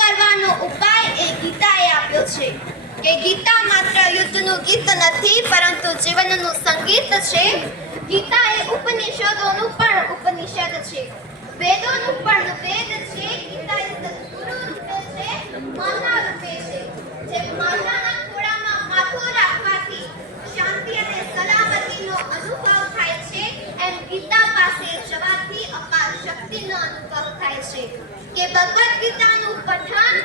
કરવાનો ઉપાય એ ગીતાએ આપ્યો છે કે ગીતા માત્ર યુદ્ધનું ગીત નથી પરંતુ જીવનનું સંગીત છે. ગીતા એ ઉપનિષદોનું પણ ઉપનિષદ છે, વેદોનું પણ વેદ છે. ગીતા એ સદગુરુ રૂપે છે, માના રૂપે છે. જે માનાના ખોળામાં માથું રાખવાથી શાંતિ અને સલામતીનો અનુભવ થાય છે, એમ ગીતા પાસે જવાથી અપાર શક્તિનો અનુભવ થાય છે. કે ભગવદ ગીતાનું પઠન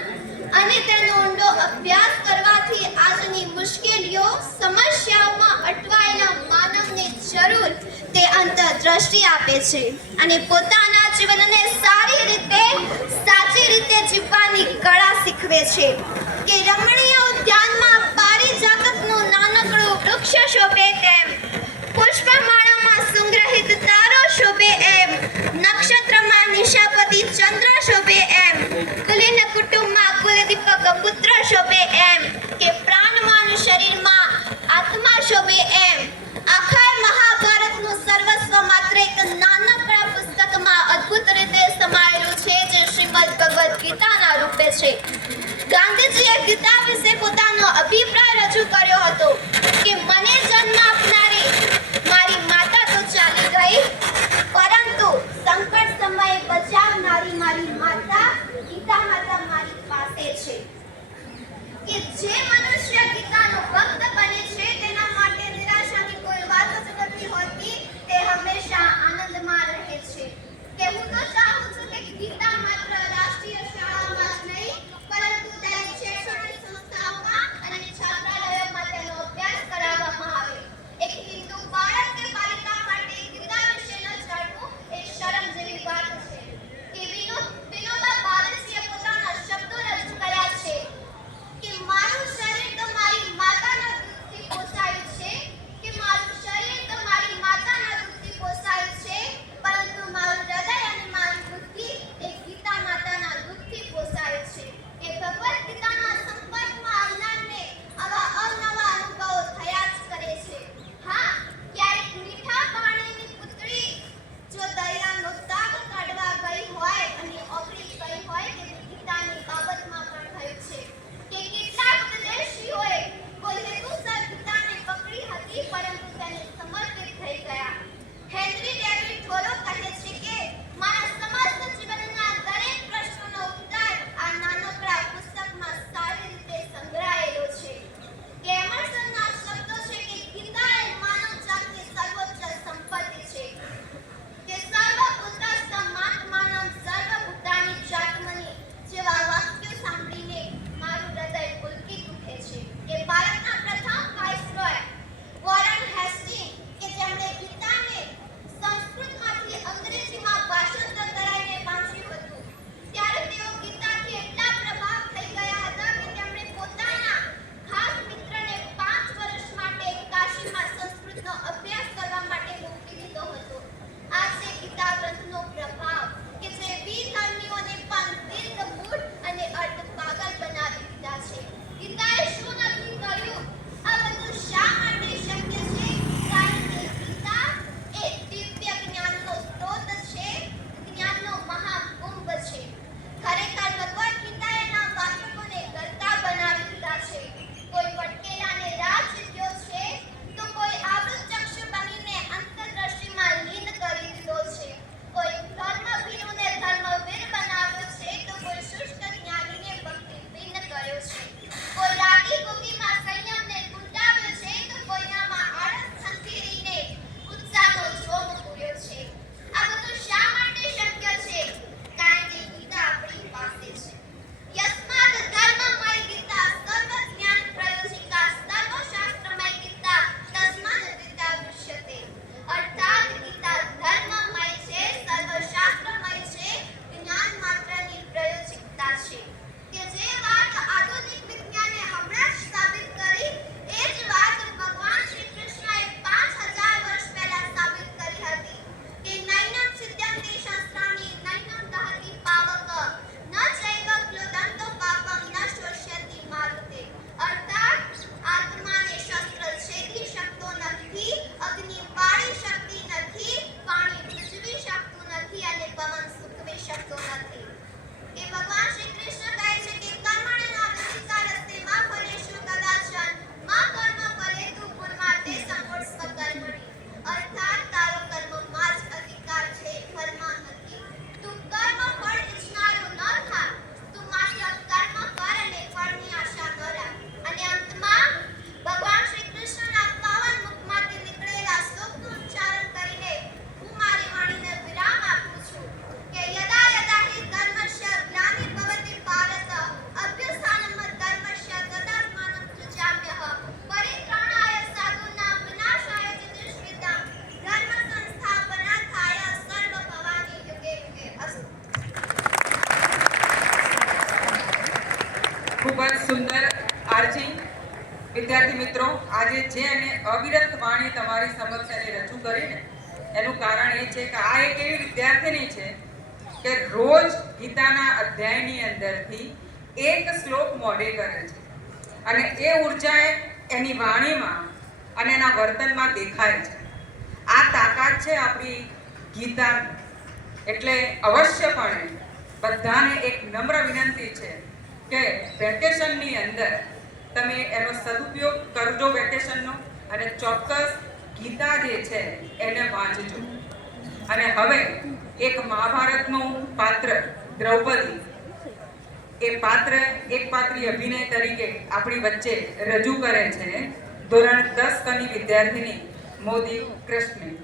અને તેનો ઊંડો અભ્યાસ કરવાથી આજની મુશ્કેલીઓ સમસ્યાઓમાં અટવાયેલા માનવને જરૂર તે અંતરદ્રષ્ટિ આપે છે અને પોતાના જીવનને સારી રીતે સાચી રીતે જીવવાની કળા શીખવે છે. કે રમણીય ઉદ્યાનમાં પારિજાતકનું નાનકડું વૃક્ષ શોભે તેમ, પુષ્પમાળામાં સંગ્રહિત તારો શોભે એમ, નક્ષત્રમાં નિશાપતિ ચંદ્ર શોભે એમ, કુલીન કુટુંબમાં કુલદીપક પુત્ર શોભે એમ, કે પ્રાણવાન શરીરમાં આત્મા શોભે એમ. આખા મહાભારતનું સર્વસ્વ માત્ર એક નાનકડા પુસ્તકમાં અદ્ભુત રીતે સમાયેલું છે, જે શ્રીમદ ભગવદ ગીતાના રૂપે છે. ગાંધીજીએ ગીતા વિશે પોતાનો અભિપ્રાય રજૂ કર્યો હતો કે મને જન્મ આજે જે અને અવિરત વાણી તમારી સમક્ષ એને રજૂ કરીને એનું કારણ એ છે કે આ એક એવી વિદ્યાર્થીની છે કે રોજ ગીતાના અધ્યાયની અંદરથી એક શ્લોક મોઢે કરે છે અને એ ઉર્જા એની વાણીમાં અને એના વર્તનમાં દેખાય છે. આ તાકાત છે આપણી ગીતા. એટલે અવશ્યપણે બધાને એક નમ્ર વિનંતી છે કે વેકેશનની અંદર તમે એનો સદુપયોગ કરજો વેકેશનનો, અને ચોક્કસ ગીતા જે છે એને વાંચજો. અને હવે એક મહાભારતનું પાત્ર દ્રૌપદી, એ પાત્ર એક પાત્રી અભિનય તરીકે આપણી વચ્ચે રજૂ કરે છે ધોરણ 10 કની વિદ્યાર્થીની મોદી કૃષ્ણ.